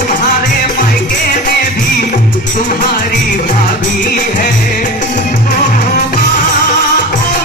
तुम्हारे मायके में भी तुम्हारी भाभी है। ओ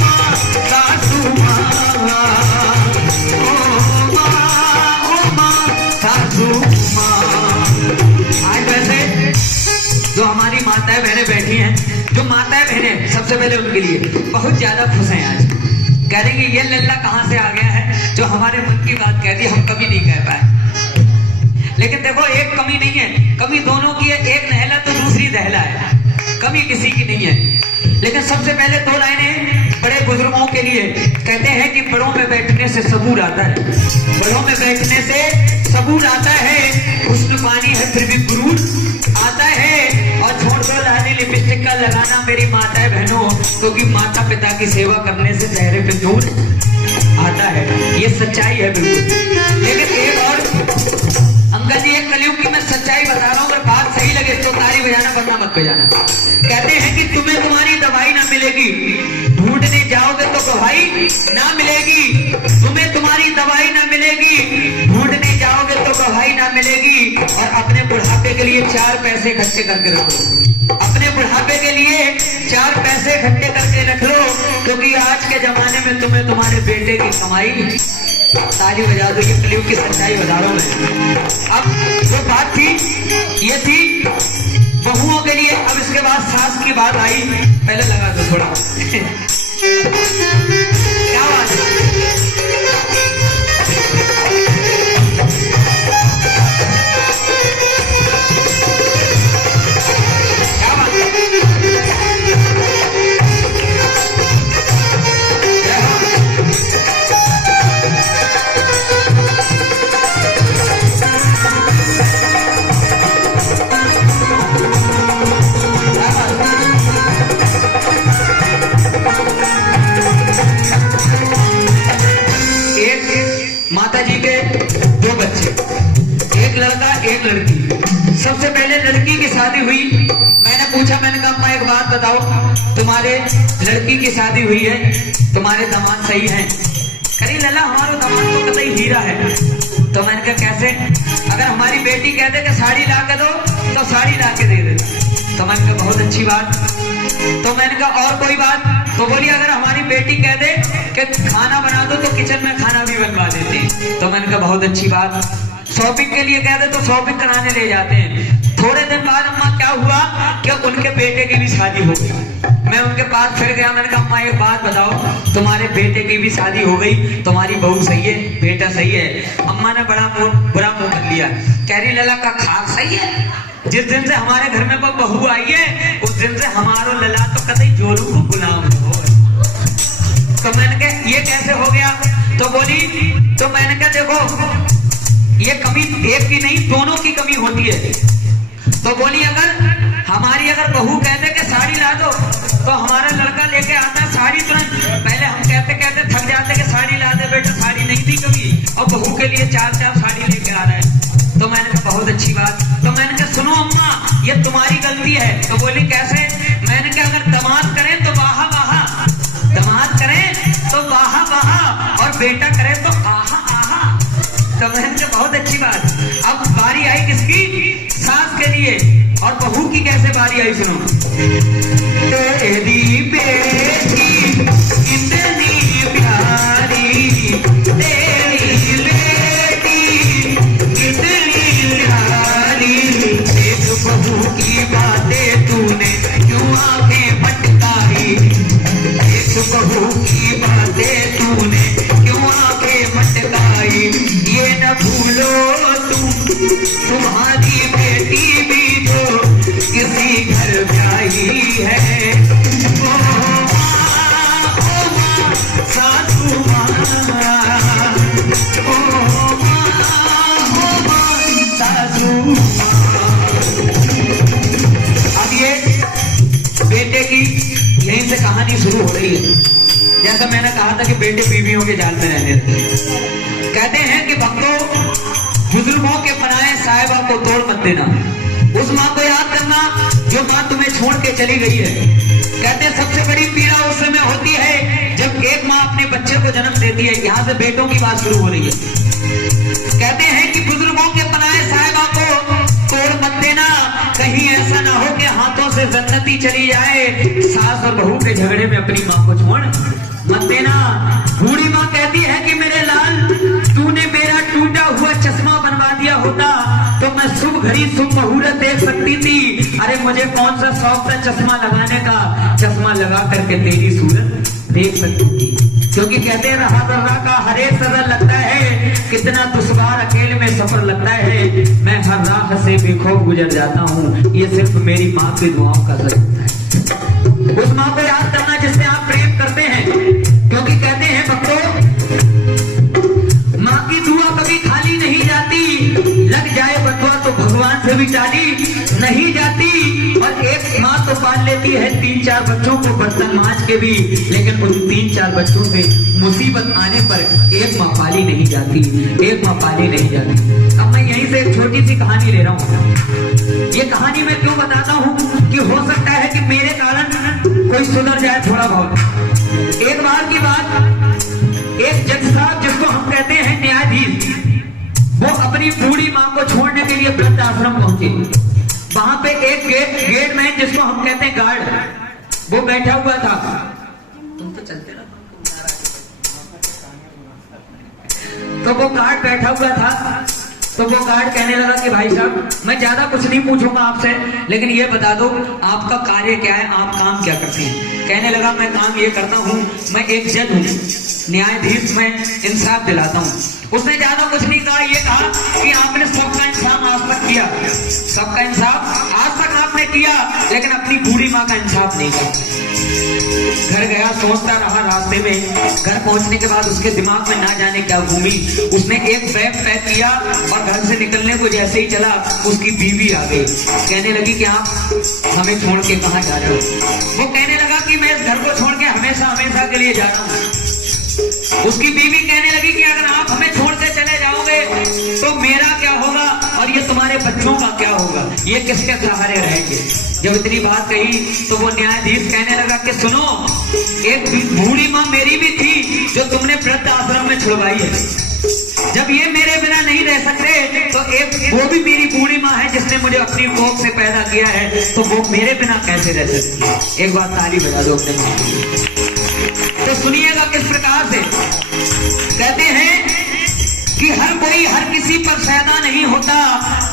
माँ सासू माँ, ओ माँ सासू माँ। आज वैसे जो हमारी माताएं बहनें बैठी हैं, जो माताएं बहनें, सबसे पहले उनके लिए बहुत ज्यादा खुश हैं। आज कह रही ये लल्ला कहाँ से आ गया है जो हमारे मन की बात कह दी, हम कभी नहीं कह पाए। लेकिन देखो एक कमी नहीं है, कमी दोनों की है, एक नहला तो दूसरी दहला है, कमी किसी की नहीं है। लेकिन सबसे पहले दो लाइनें बड़े बुजुर्गों के लिए। कहते हैं कि बड़ों में बैठने से सबूर आता है, बड़ों में बैठने से सबूर आता है। हुस्न पानी है फिर भी गुरूर आता है। और छोड़ दो लाली लिपस्टिक का लगाना मेरी माताएं बहनों, क्योंकि माता पिता की सेवा करने से चेहरे पे नूर आता है। ये सच्चाई है बिल्कुल। लेकिन एक और अंकल जी, एक कलयुग की मैं सच्चाई बता रहा हूँ, अगर बात सही लगे तो ताली बजाना, वरना मत बजाना। कहते हैं कि तुम्हें तुम्हारी दवाई ना मिलेगी, ढूंढने जाओगे तो गवाही ना मिलेगी। तुम्हें तुम्हारी दवाई ना मिलेगी, ढूंढने जाओगे तो गवाही ना मिलेगी। और अपने बुढ़ापे के लिए 4 पैसे इकट्ठे करके रखो, अपने बुढ़ापे के लिए 4 पैसे इकट्ठे करके रख लो, क्योंकि आज के जमाने में तुम्हें तुम्हारे बेटे की कमाई। ताली बजा दो, ये कलयुग की सच्चाई बता रहा हूं मैं। अब जो बात थी ये थी बहुओं के लिए। अब इसके बाद सास की बात आई, पहले लगा दो थोड़ा क्या बात है। एक लड़की। सबसे पहले लड़की की शादी हुई, मैंने पूछा, मैंने कहा अम्मा एक बात बताओ, तुम्हारे लड़की की शादी हुई है, तुम्हारे दामाद सही हैं? करी लल्ला हमारे दामाद तो कतई हीरा है। तो मैंने कहा कैसे? अगर हमारी बेटी कह दे कि साड़ी ला के दो तो साड़ी ला के दे देता। तो मैंने कहा बहुत अच्छी बात। तो मैंने कहा और कोई बात? तो बोली अगर हमारी बेटी कह दे कि खाना बना दो तो किचन में खाना भी बनवा देती। तो मैंने कहा बहुत अच्छी बात। शॉपिंग के लिए कह दे तो शॉपिंग कराने ले जाते हैं। थोड़े दिन बाद अम्मा क्या हुआ कि उनके बेटे की भी शादी हो गई। मैं उनके पास फिर गया, मैंने कहा अम्मा एक बात बताओ, तुम्हारे बेटे की भी शादी हो गई, तुम्हारी बहू सही है, बेटा सही है? अम्मा ने बड़ा बुरा मुंह कर लिया, कह रही लला का खाक सही है। जिस दिन से हमारे घर में बहू आई है उस दिन से हमारो लला तो कतई जोरू को गुलाम हो। तो मैंने कहा ये कैसे हो गया? तो बोली, तो मैंने कहा देखो ये कमी एक की नहीं, दोनों की कमी होती है। तो बोली अगर बहू कहते कि साड़ी ला दो तो हमारा लड़का लेके आता साड़ी तुरंत। पहले हम कहते थक जाते कि साड़ी ला दे बेटा, साड़ी नहीं थी कभी, और बहू के लिए 4 साड़ी लेके आ रहा है। तो मैंने कहा बहुत अच्छी बात। तो मैंने कहा सुनो अम्मा ये तुम्हारी गलती है। तो बोली कैसे? मैंने कहा अगर दामाद करें तो वाहा वाहा, दामाद करें तो वाहा वाहा, और बेटा करे तो आहा आहा। तो मैंने कहा बहुत अच्छी बात। अब बारी आई किसकी? सास के लिए। और बहू की कैसे बारी आई सुनो। तेरी बेटी कितनी प्यारी, तेरी बेटी कितनी प्यारी, एक बहू की बातें तूने क्यों आंखें भटकाई, एक बहू की बातें तूने क्यों आंखें भटकाई। ये न भूलो तुम्हारी बेटी भी जो किसी घर ब्याही है। ओ माँ सासू माँ, ओ माँ सासू माँ। अब ये बेटे की यहीं से कहानी शुरू हो रही है। जैसा मैंने कहा था कि बेटे बीवियों के जाल में रहने थे। कहते हैं कि भक्तों बुजुर्गों के बनाए साहिबा को तोड़ मत देना, उस माँ को याद करना जो माँ तुम्हें छोड़ के चली गई है। कहते हैं सबसे बड़ी पीड़ा उस समय होती है जब एक माँ अपने बच्चे को जन्म देती है। यहाँ से बेटों की बात शुरू हो रही है। कहते हैं कि बुजुर्गों के बनाए साहिबा को चली जाए, सास और बहू के झगड़े में अपनी माँ को छोड़ मत देना। बूढ़ी माँ कहती है कि मेरे लाल, तूने मेरा टूटा हुआ चश्मा बनवा दिया होता तो मैं शुभ घड़ी शुभ मुहूर्त देख सकती थी। अरे मुझे कौन सा शौक था चश्मा लगाने का, चश्मा लगा करके तेरी सूरत देख सकती थी। क्योंकि कहते हैं रहा दर्रा का हरे सरल लगता है, कितना दुश्वार अकेले में सफर लगता है। मैं हर राह से बेखौफ गुजर जाता हूँ, ये सिर्फ मेरी माँ की दुआओं का असर होता है। उस माँ को याद करना जिससे आप प्रेम करते हैं, क्योंकि कहते हैं भक्तों, माँ की दुआ कभी खाली नहीं जाती, लग जाए बटुआ तो भगवान से भी टाली नहीं जाती। और एक माँ तो पाल लेती है 3-4 बच्चों को बर्तन मांज के भी, लेकिन उन 3-4 बच्चों से मुसीबत आने पर एक माँ पाली नहीं जाती, एक माँ पाली नहीं जाती। अब मैं यहीं से एक छोटी सी कहानी ले रहा हूँ। ये कहानी मैं क्यों बताता हूँ कि हो सकता है कि मेरे कारण कोई सुधर जाए थोड़ा बहुत। एक बार की बात, एक जज साहब जिसको हम कहते हैं न्यायाधीश, वो अपनी बूढ़ी माँ को छोड़ने के लिए वृद्ध आश्रम पहुंचे। वहां पे एक गेट मैन जिसको हम कहते हैं गार्ड, वो बैठा हुआ था। तुम तो चलते रहो। तो वो गार्ड बैठा हुआ था, तो वो गार्ड कहने लगा कि भाई साहब, मैं ज्यादा कुछ नहीं पूछूंगा आपसे, लेकिन ये बता दो आपका कार्य क्या है, आप काम क्या करते हैं। कहने लगा मैं काम ये करता हूँ, मैं एक जज हूँ, न्यायाधीश, मैं इंसाफ दिलाता हूँ। उसने ज्यादा कुछ नहीं कहा, ये कहा कि आपने सबका इंसाफ आज तक किया, सबका इंसाफ आज तक आपने किया, लेकिन अपनी बूढ़ी माँ का इंसाफ नहीं किया। घर गया, सोचता रहा रास्ते में। घर पहुंचने के बाद उसके दिमाग में ना जाने क्या घूमी। उसने एक बैग पैक किया और घर से निकलने को जैसे ही चला, उसकी बीवी आ गई। कहने लगी कि आप हमें छोड़ के कहाँ जा रहे हो। वो कहने लगा कि मैं इस घर को छोड़ के हमेशा हमेशा के लिए जा रहा हूँ। उसकी बीवी कहने लगी कि अगर आप हमें छोड़ के चले जाओगे तो मेरा क्या होगा और ये तुम्हारे बच्चों का क्या होगा, ये किसके सहारे रहेंगे। जब इतनी बात कही तो वो न्यायाधीश कहने लगा कि सुनो, एक बूढ़ी माँ मेरी भी थी जो तुमने वृद्ध आश्रम में छुड़वाई है। जब ये मेरे बिना नहीं रह सकते तो एक वो भी मेरी बूढ़ी माँ है जिसने मुझे अपनी कोख से पैदा किया है, तो वो मेरे बिना कैसे रह सकती है। एक बार ताली बजा दो अपने माँ की। तो सुनिएगा किस प्रकार से कहते हैं कि हर कोई हर किसी पर पैदा नहीं होता,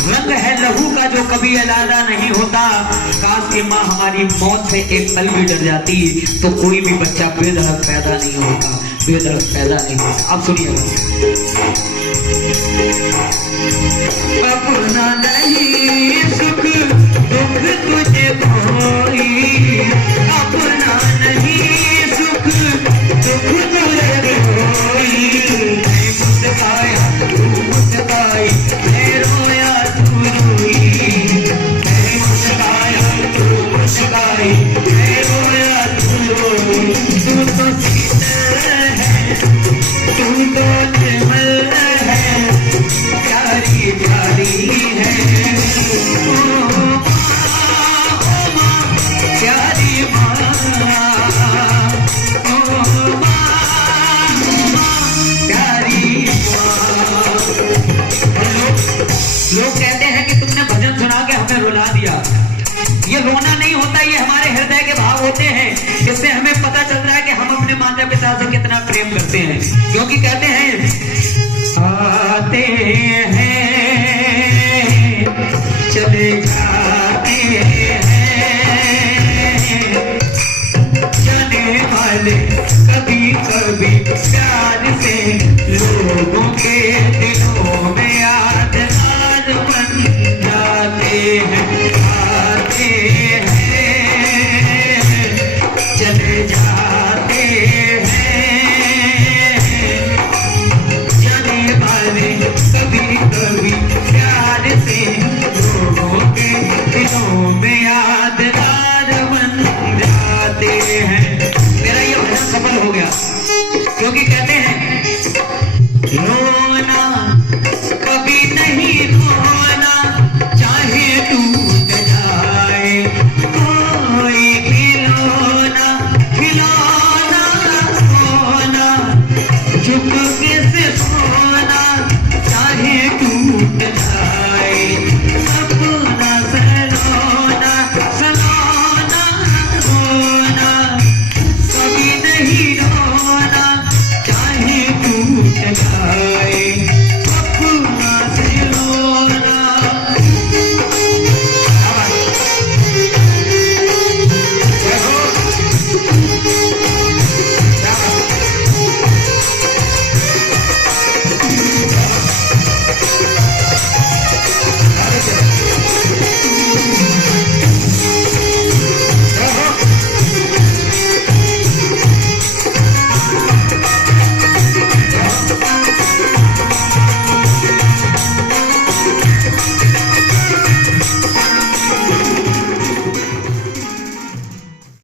रंग है लहू का जो कभी अलादा नहीं होता। काश की माँ हमारी मौत से एक पल भी डर जाती तो कोई भी बच्चा बेदर्द पैदा नहीं होता, बेदर्द पैदा नहीं होता। अब सुनिएगा, अपना नहीं सुख दुख तुझे कोई, अपना नहीं सुख दुख तुझे कोई। मुस्काया तू मुस्काई, मैं रोया तू रोई, मैं मुस्काया तू मुस्काई, मैं रोया तू रोई। तू तो शीतल है, तू तो निर्मल है, प्यारी प्यारी है ओ माँ, प्यारी माँ, ओ माँ, प्यारी माँ। लोग कहते हैं कि तुमने भजन सुना के हमें रुला दिया। ये रोना नहीं होता, ये हमारे हृदय के भाव होते हैं, जिससे हमें पता चल रहा है कि हम अपने माता पिता से कितना प्रेम करते हैं। क्योंकि कहते हैं आते हैं चले जाते हैं, जाने वाले कभी कभी प्यार से लोगों के दिलों